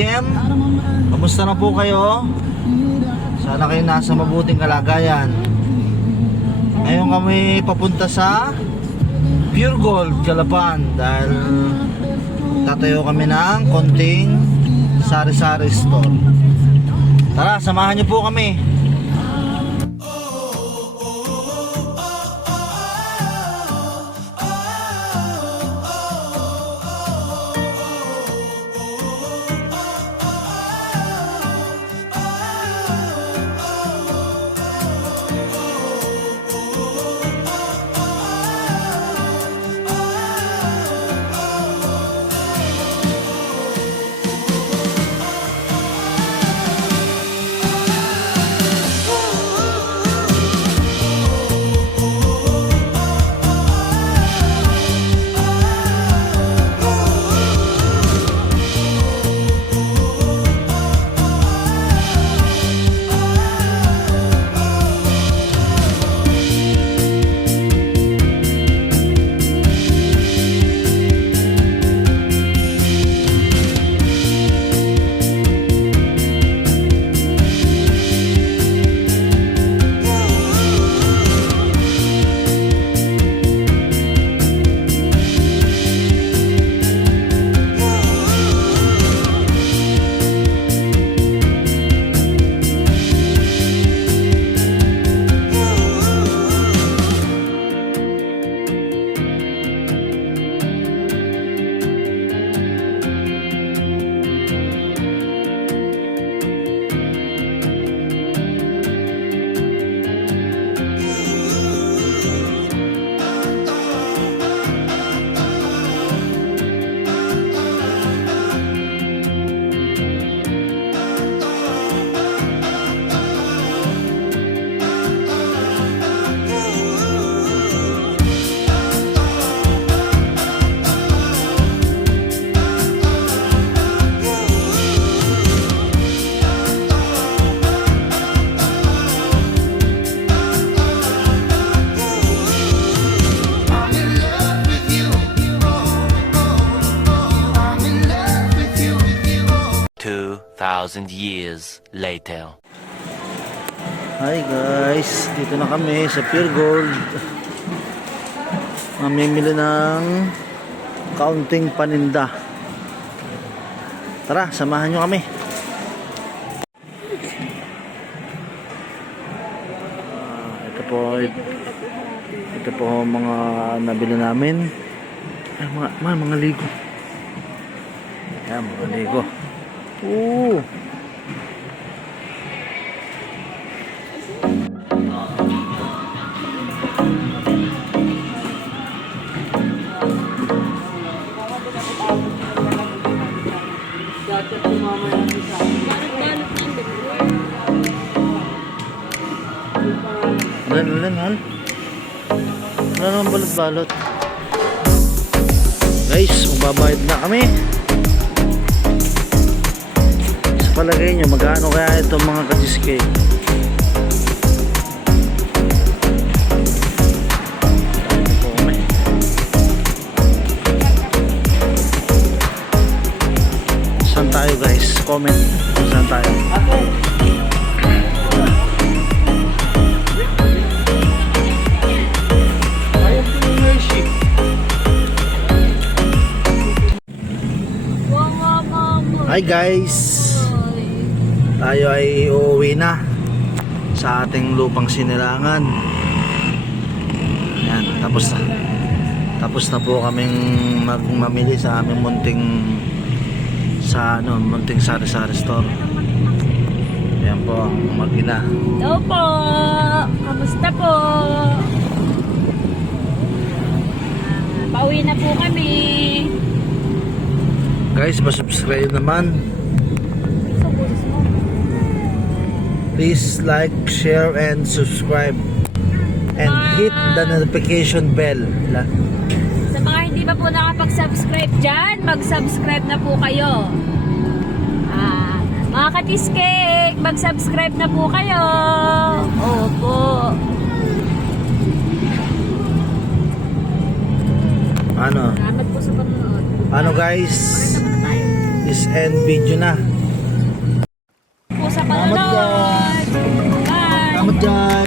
PM. Kamusta na po kayo? Sana kayo nasa mabuting kalagayan. Ngayon kami papunta sa Pure Gold, Calapan, dahil tatayo kami ng konting sari-sari store. Tara, samahan niyo po kami. Thousand years later. Hi guys, dito na kami sa Pure Gold. Mamimili ng kaunting paninda. Tara, samahan nyo kami. Ito po mga nabili namin. Ay, mga ligo. Ayan, mga ligo. Ooh. Wala mahal. Wala naman balot-balot. Guys, magbabayad na kami. Sa palagay nyo, magkano kaya itong mga ka-cheesecake? Saan tayo guys? Comment saan tayo. Hi guys, tayo ay uuwi na sa ating lupang sinilangan. Ayan, tapos na po kaming mamili sa aming munting sari-sari store. Ayan po ang mag-ina. Hello po, kamusta po? Pauwi na po kami. Guys, pa-subscribe naman. Please like, share, and subscribe. And hit the notification bell. Sa mga hindi pa po nakapag-subscribe dyan, mag-subscribe na po kayo. Mga ka-cheesecake, mag-subscribe na po kayo. Opo. Ano? Salamat po sa panonood. Ano guys? Tayo. is end video na. Po sa Salamat, panonood. Bye! Salamat dyan.